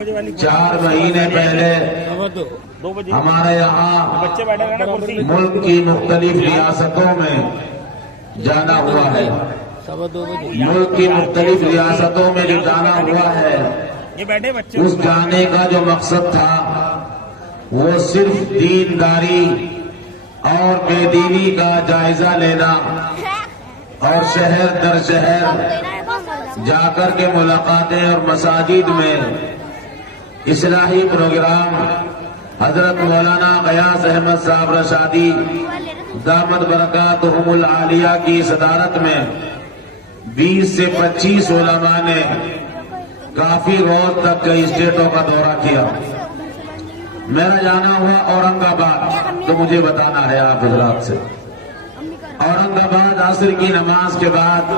4 مہینے پہلے ہمارے یہاں ملک کی مختلف ریاستوں میں جانا ہوا ہے. ملک کی مختلف ریاستوں میں جو جانا ہوا ہے اس جانے کا جو مقصد تھا وہ صرف دینداری اور بے دینی کا جائزہ لینا اور شہر در شہر جا کر کے ملاقاتیں اور مساجد میں اصلاحی پروگرام حضرت مولانا غیاث احمد صاحب رشادی دامت برکاتہم العالیہ کی صدارت میں 20 سے 25 علماء نے کافی روز تک کئی اسٹیٹوں کا دورہ کیا. میرا جانا ہوا اورنگ آباد تو مجھے بتانا ہے آپ حضرات سے. اورنگ آباد عصر کی نماز کے بعد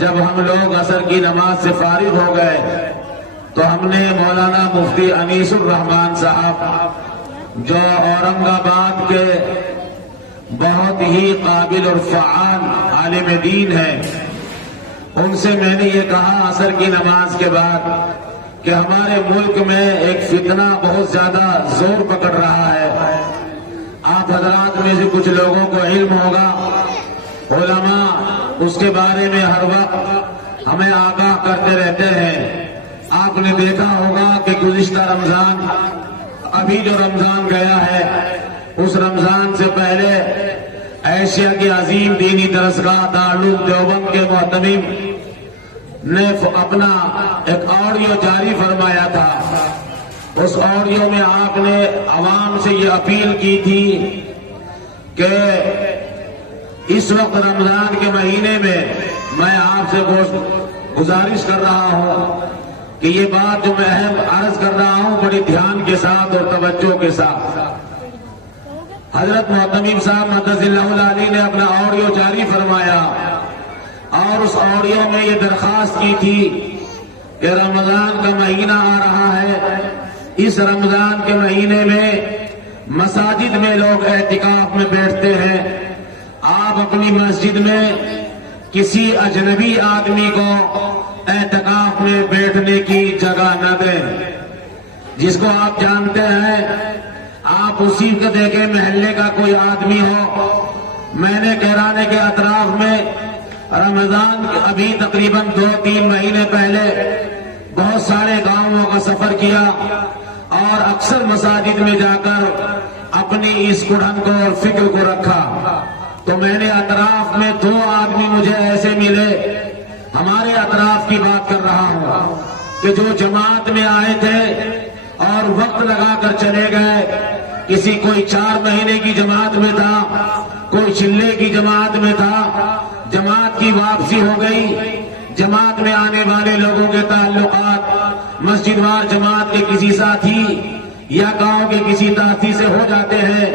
جب ہم لوگ عصر کی نماز سے فارغ ہو گئے تو ہم نے مولانا مفتی انیس الرحمان صاحب جو اورنگ آباد کے بہت ہی قابل اور فعال عالم دین ہیں ان سے میں نے یہ کہا عصر کی نماز کے بعد کہ ہمارے ملک میں ایک فتنہ بہت زیادہ زور پکڑ رہا ہے. آپ حضرات میں سے کچھ لوگوں کو علم ہوگا, علماء اس کے بارے میں ہر وقت ہمیں آگاہ کرتے رہتے ہیں. آپ نے دیکھا ہوگا کہ گزشتہ رمضان, ابھی جو رمضان گیا ہے اس رمضان سے پہلے ایشیا کے عظیم دینی درسگاہ دارالعلوم دیوبند کے محتمم نے اپنا ایک آڈیو جاری فرمایا تھا. اس آڈیو میں آپ نے عوام سے یہ اپیل کی تھی کہ اس وقت رمضان کے مہینے میں میں آپ سے گزارش کر رہا ہوں کہ یہ بات جو میں اہم عرض کر رہا ہوں بڑی دھیان کے ساتھ اور توجہ کے ساتھ. حضرت محتمم صاحب مدث اللہ العلی نے اپنا آڈیو جاری فرمایا اور اس آڈیو میں یہ درخواست کی تھی کہ رمضان کا مہینہ آ رہا ہے, اس رمضان کے مہینے میں مساجد میں لوگ اعتکاف میں بیٹھتے ہیں, آپ اپنی مسجد میں کسی اجنبی آدمی کو اعتکاف میں بیٹھنے کی جگہ نہ دیں. جس کو آپ جانتے ہیں آپ اسی کو دیکھیں محلے کا کوئی آدمی ہو. میں نے کیرانے کے اطراف میں رمضان ابھی تقریباً 2-3 مہینے پہلے بہت سارے گاؤں کا سفر کیا اور اکثر مساجد میں جا کر اپنی اس کڑھن کو اور فکر کو رکھا تو میں نے اطراف میں 2 آدمی مجھے ایسے ملے, ہمارے اطراف کی بات کر رہا ہوں, کہ جو جماعت میں آئے تھے اور وقت لگا کر چلے گئے. کسی کوئی 4 مہینے کی جماعت میں تھا, کوئی چلے کی جماعت میں تھا. جماعت کی واپسی ہو گئی. جماعت میں آنے والے لوگوں کے تعلقات مسجد وار جماعت کے کسی ساتھی یا گاؤں کے کسی ساتھی سے ہو جاتے ہیں.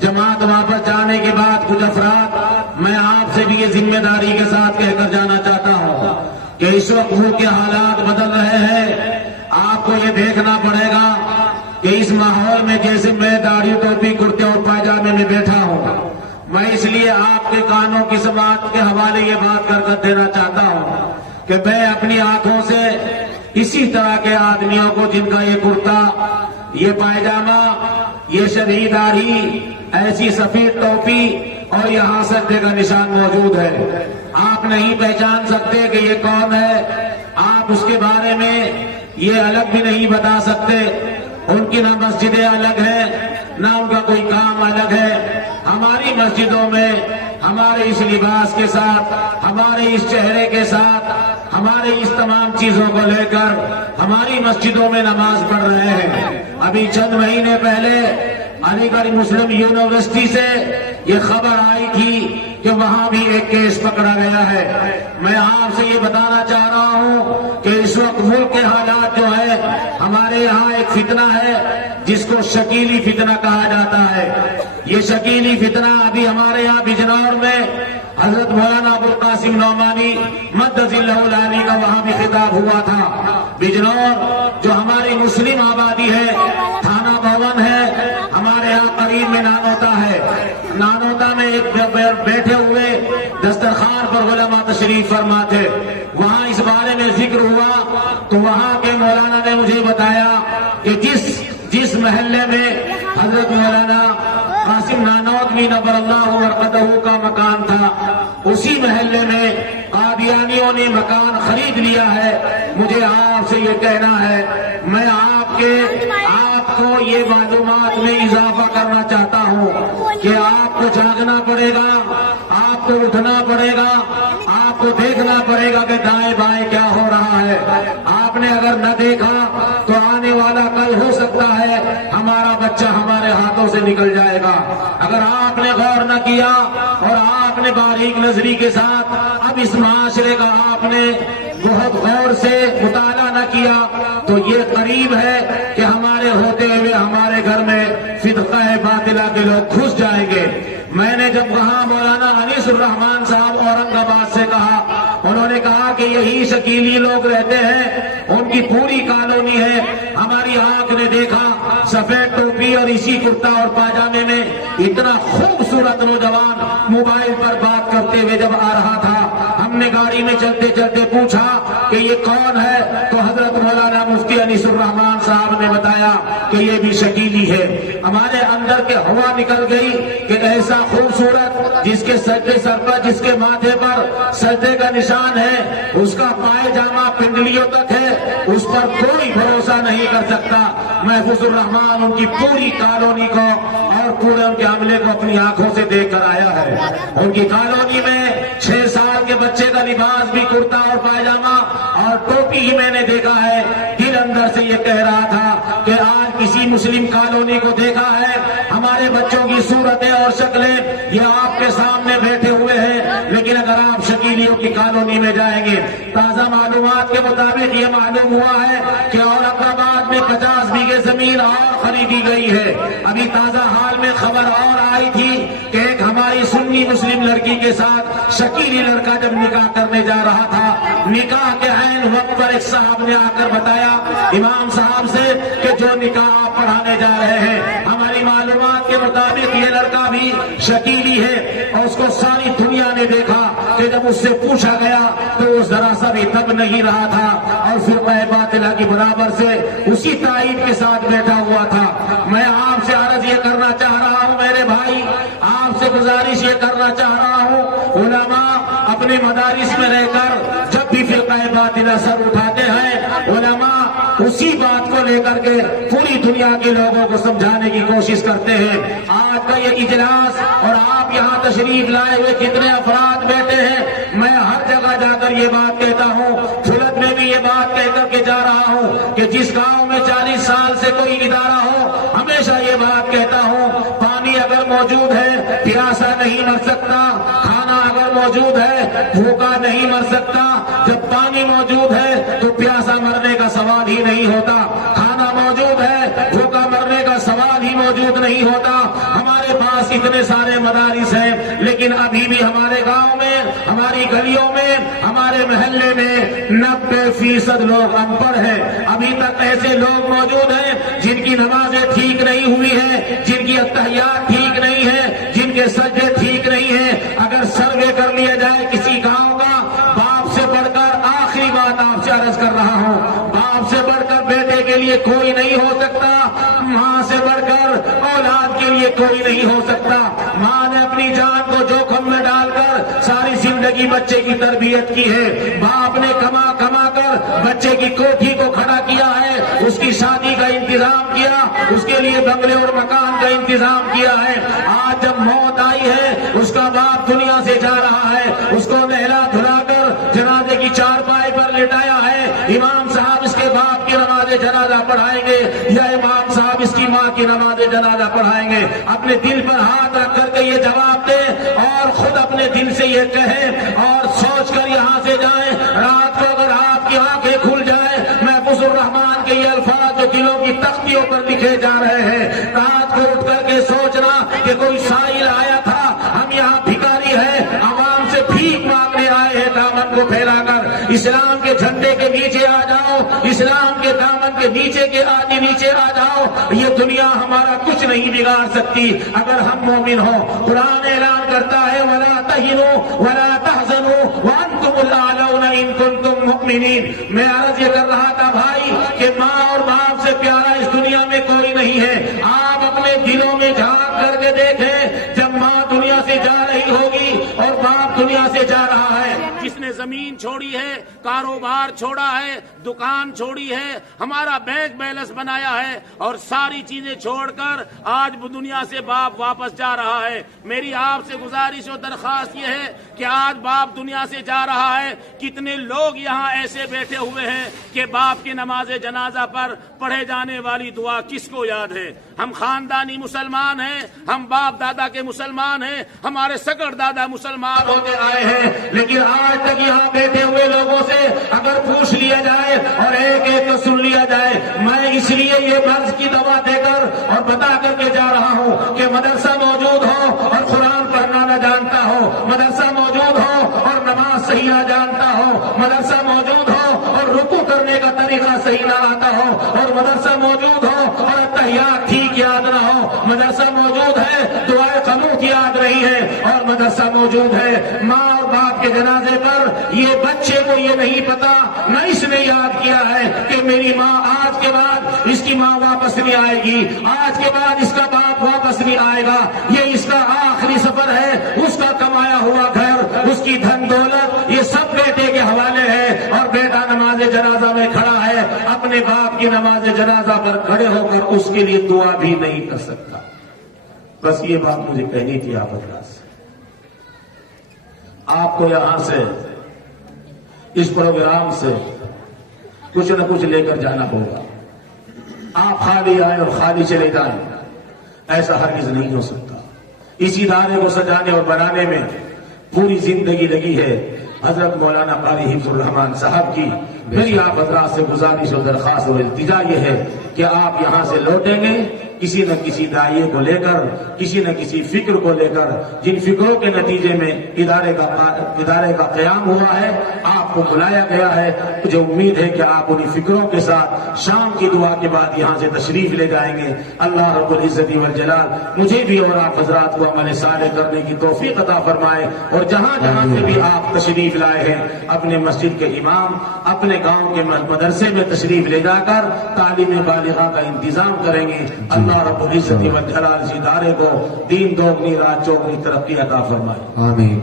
جماعت واپس جانے کے بعد کچھ افراد میں آپ سے بھی یہ ذمہ داری کے ساتھ کہہ کر جانا چاہتا ہوں کہ اس وقت وہ کے حالات بدل رہے ہیں. آپ کو یہ دیکھنا پڑے گا کہ اس ماحول میں جیسے میں داڑھی ٹوپی کرتے اور پائجامے میں بیٹھا ہوں, میں اس لیے آپ کے کانوں کی سماعت کے حوالے یہ بات کر دینا چاہتا ہوں کہ میں اپنی آنکھوں سے اسی طرح کے آدمیوں کو جن کا یہ کرتا, یہ پائجامہ, یہ شرعی داڑھی, ایسی سفید ٹوپی اور یہاں سجدے کا نشان موجود ہے, آپ نہیں پہچان سکتے کہ یہ کون ہے. آپ اس کے بارے میں یہ الگ بھی نہیں بتا سکتے. ان کی نہ مسجدیں الگ ہیں نہ ان کا کوئی کام الگ ہے. ہماری مسجدوں میں ہمارے اس لباس کے ساتھ, ہمارے اس چہرے کے ساتھ, ہمارے اس تمام چیزوں کو لے کر ہماری مسجدوں میں نماز پڑھ رہے ہیں. ابھی چند مہینے پہلے علی گڑھ مسلم یونیورسٹی سے یہ خبر آئی تھی کہ وہاں بھی ایک کیس پکڑا گیا ہے. میں آپ سے یہ بتانا چاہ رہا ہوں کہ اس وقت ملک کے حالات جو ہے, ہمارے یہاں ایک فتنہ ہے جس کو شکیلی فتنہ کہا جاتا ہے. یہ شکیلی فتنہ ابھی ہمارے یہاں بجنور میں حضرت مولانا ابوالقاسم نعمانی مدث اللہ العلی کا وہاں بھی خطاب ہوا تھا. بجنور جو ہماری مسلم آبادی ہے, تھانہ بھون ہے, ہمارے یہاں قریب میں نانوتا ہے. نانوتا میں ایک بیٹھے ہوئے دسترخوان پر علماء تشریف فرما تھے. وہاں اس بارے میں ذکر ہوا تو وہاں کے مولانا نے مجھے بتایا بتایا کہ جس محلے میں حضرت مولانا قاسم نانوتوی نبر اللہ مرقدہ کا مکان تھا، اسی محلے میں قادیانیوں نے مکان خرید لیا ہے۔ مجھے آپ سے یہ کہنا ہے، میں آپ کو یہ معلومات میں اضافہ کرنا چاہتا ہوں کہ آپ کو جاگنا پڑے گا، آپ کو اٹھنا پڑے گا، آپ کو دیکھنا پڑے گا کہ دائیں بائیں کیا ہو رہا ہے۔ آپ نے اگر نہ دیکھا تو آنے والا کل ہو سکتا ہے ہمارا بچہ ہمارے ہاتھوں سے نکل جائے گا۔ اگر آپ نے غور نہ کیا اور آپ نے باریک نظری کے ساتھ اب اس معاشرے کا آپ نے بہت غور سے مطالعہ نہ کیا تو یہ قریب ہے کہ ہمارے ہوتے ہوئے ہمارے گھر میں فدقہ باطلہ کے لوگ گھس جائیں گے۔ میں نے جب کہا مولانا انیس الرحمان صاحب اورنگ آباد سے کہا، انہوں نے کہا کہ یہی شکیلی لوگ رہتے ہیں، ان کی پوری کالونی ہے۔ ہماری آنکھ نے دیکھا سفید ٹوپی اور اسی کرتا اور پاجامے میں اتنا خوبصورت نوجوان موبائل پر بات کرتے ہوئے جب آ رہا تھا، ہم نے گاڑی میں چلتے چلتے پوچھا کہ یہ کون ہے، تو حضرت مولانا مفتی انیس الرحمان صاحب نے بتایا کہ یہ بھی شکیلی ہے۔ ہمارے اندر کے ہوا نکل گئی کہ ایسا خوبصورت جس کے سجدے سر پر، جس کے ماتھے پر سجدے کا نشان ہے، اس کا پائجامہ پنڈلیوں تک ہے، اس پر کوئی بھروسہ نہیں کر سکتا۔ محفوظ الرحمان ان کی پوری کالونی کو اور پورے ان کے عملے کو اپنی آنکھوں سے دیکھ کر آیا ہے۔ ان کی کالونی میں 6 سال کے بچے کا لباس بھی کرتا اور پائجامہ اور ٹوپی ہی میں نے دیکھا ہے۔ دل اندر سے یہ کہہ رہا تھا کہ آج کسی مسلم کالونی کو دیکھا ہے، ہمارے بچوں کی صورتیں اور شکلیں یہ آپ کے سامنے بیٹھے ہوئے ہیں، لیکن اگر آپ شکیلیوں کی کالونی میں جائیں گے، تازہ معلومات کے مطابق یہ معلوم ہوا ہے کہ اورنگ آباد میں 50 بیگھے زمین اور خریدی گئی ہے۔ ابھی تازہ حال میں خبر اور آئی تھی کہ ایک ہماری سنی مسلم لڑکی کے ساتھ شکیلی لڑکا جب نکاح کرنے جا رہا تھا، نکاح کے عین وقت پر ایک صاحب نے آ کر بتایا امام صاحب سے کہ جو نکاح آپ پڑھانے جا رہے ہیں، ہماری معلومات کے مطابق یہ لڑکا بھی شکیلی ہے۔ اور اس کو ساری دنیا نے دیکھا کہ جب اس سے پوچھا گیا تو وہ ذرا سا بھی دب نہیں رہا تھا اور فرقہ باطلہ کی برابر سے اسی تائید کے ساتھ بیٹھا ہوا تھا۔ میں آپ سے عرض یہ کرنا چاہ رہا ہوں میرے بھائی، آپ سے گزارش یہ کرنا چاہ رہا ہوں، علماء اپنے مدارس میں رہ کر جب بھی فرقہ باطلہ سر اٹھاتے ہیں، علماء اسی بات کو لے کر کے پوری دنیا کے لوگوں کو سمجھانے کی کوشش کرتے ہیں۔ آج کا یہ اجلاس اور آپ یہاں تشریف لائے ہوئے کتنے افراد بیٹھے ہیں، میں ہر جگہ جا کر یہ بات کہتا ہوں، پھلت میں بھی یہ بات کہہ کر کے جا رہا ہوں کہ جس گاؤں میں 40 سال سے کوئی ادارہ ہو، ہمیشہ یہ بات کہتا ہوں، پانی اگر موجود ہے پیاسا نہیں مر سکتا، کھانا اگر موجود ہے بھوکا نہیں مر سکتا۔ جب پانی موجود ہے تو پیاسا مرنے کا سوال ہی نہیں ہوتا، کھانا موجود ہے بھوکا مرنے کا سوال ہی موجود نہیں ہوتا۔ ہمارے پاس اتنے سارے مدارس ہیں، لیکن ابھی بھی ہمارے گاؤں میں، ہماری گلیوں میں، ہمارے محلے میں 90% لوگ ان پڑھ ہیں۔ ابھی تک ایسے لوگ موجود ہیں جن کی نمازیں ٹھیک نہیں ہوئی ہیں، جن کی اتحیات ٹھیک نہیں ہیں، جن کے سجدے ٹھیک نہیں ہیں۔ اگر سروے کر لیا جائے کسی گاؤں کا، باپ سے بڑھ کر، آخری بات آپ سے عرض کر رہا ہوں، باپ سے بڑھ کر بیٹے کے لیے کوئی نہیں ہو سکتا، ماں سے بڑھ کر اولاد کے لیے کوئی نہیں ہو سکتا۔ ماں نے اپنی جان کو جوخم میں ڈال کر ساری زندگی بچے کی تربیت کی ہے، باپ نے کما کما کر بچے کی کوٹھی کو کھڑا کیا ہے، اس کی شادی کا انتظام کیا، اس کے لیے بنگلے اور مکان کا انتظام کیا ہے۔ آج جب موت آئی ہے، اس کا باپ دنیا سے جا رہا ہے، اس کو نہلا دھلا کر جنازے کی چارپائی پر لٹایا ہے۔ امام صاحب اس کے باپ کی نماز جنازہ پڑھائیں گے یا امام صاحب اس کی ماں کی نماز جنازہ پڑھائیں گے؟ اپنے دل پر ہاتھ رکھ کر کے یہ جواب دیں اور خود اپنے دل سے یہ کہیں اور سوچ کر یہاں سے جائیں۔ رات کو اگر آپ کی آنکھیں کھل جائیں، محفوظ الرحمان کے یہ الفاظ جو دلوں کی تختیوں پر لکھے جا رہے ہیں، رات کو اٹھ کر کے سوچنا کہ کوئی سائل آیا تھا، ہم یہاں بھکاری ہیں، عوام سے بھیک مانگنے آئے ہیں، دامن کو پھیلا کر اسلام کے جھنڈے کے نیچے آ جاؤ، اسلام کے دامن کے نیچے آ جاؤ۔ یہ دنیا ہمارا کچھ نہیں بگاڑ سکتی اگر ہم مومن ہوں۔ قرآن اعلان کرتا ہے وَلَا تَهِنُوا وَلَا تَحْزَنُوا وَأَنْتُمُ الْأَعْلَوْنَ إِن كُنتُم مُؤْمِنِينَ۔ میں عرض یہ کر رہا تھا بھائی کہ ماں اور باپ سے زمین چھوڑی ہے، کاروبار چھوڑا ہے، دکان چھوڑی ہے، ہمارا بینک بیلنس بنایا ہے اور ساری چیزیں چھوڑ کر آج دنیا سے باپ واپس جا رہا ہے۔ میری آپ سے گزارش و درخواست یہ ہے کہ آج باپ دنیا سے جا رہا ہے، کتنے لوگ یہاں ایسے بیٹھے ہوئے ہیں کہ باپ کی نماز جنازہ پر پڑھے جانے والی دعا کس کو یاد ہے؟ ہم خاندانی مسلمان ہیں، ہم باپ دادا کے مسلمان ہیں، ہمارے سگڑ دادا مسلمان ہوتے آئے ہیں، لیکن آج تک یہاں بیٹھے ہوئے لوگوں سے اگر پوچھ لیا جائے اور ایک ایک کو سن لیا جائے، میں اس لیے یہ مرض کی دوا دے کر اور بتا کر کے جا رہا ہوں کہ مدرسہ موجود ہو اور قرآن پڑھنا نہ جانتا ہو، مدرسہ موجود ہو اور نماز صحیح نہ جانتا ہو، مدرسہ موجود ہو اور رکوع کرنے کا طریقہ صحیح نہ آتا ہو، اور مدرسہ موجود ہو اور اتحیات ٹھیک یاد نہ ہو، مدرسہ موجود ہے دعائے قنوت یاد نہیں ہے، اور مدرسہ موجود ہے ماں اور باپ کے جنازے پر یہ بچے کو یہ نہیں پتا، نہ اس نے یاد کیا ہے کہ میری ماں آج کے بعد اس کی ماں واپس نہیں آئے گی، آج کے بعد اس کا باپ واپس نہیں آئے گا، یہ اس کا آخری سفر ہے، اس کا کمایا ہوا گھر، اس کی دھن دولت یہ سب بیٹے کے حوالے ہے، اور بیٹا نماز جنازہ میں کھڑا ہے، اپنے باپ کی نماز جنازہ پر کھڑے ہو کر اس کے لیے دعا بھی نہیں کر سکتا۔ بس یہ بات مجھے کہنی تھی آپ حضرات سے۔ آپ کو یہاں سے اس پروگرام سے کچھ نہ کچھ لے کر جانا ہوگا۔ آپ خالی آئے اور خالی چلے جائیں، ایسا ہرگز نہیں ہو سکتا۔ اس ادارے کو سجانے اور بنانے میں پوری زندگی لگی ہے حضرت مولانا قاری حفظ الرحمان صاحب کی۔ میری آپ حضرات سے گزارش اور درخواست اور التجا یہ ہے کہ آپ یہاں سے لوٹیں گے کسی نہ کسی داعیے کو لے کر، کسی نہ کسی فکر کو لے کر، جن فکروں کے نتیجے میں ادارے کا قیام ہوا ہے، آپ کو بلایا گیا ہے۔ مجھے امید ہے کہ آپ انہی فکروں کے ساتھ شام کی دعا کے بعد یہاں سے تشریف لے جائیں گے۔ اللہ رب العزت والجلال مجھے بھی اور آپ حضرات کو عمل صالح کرنے کی توفیق عطا فرمائے، اور جہاں جہاں سے بھی آپ تشریف لائے ہیں اپنے مسجد کے امام، اپنے گاؤں کے مدرسے میں تشریف لے جا کر تعلیم بالغہ کا انتظام کریں گے۔ اللہ رب العزت والجلال اس ادارے کو دین دوگنی رات چوگنی ترقی عطا فرمائے۔ آمین۔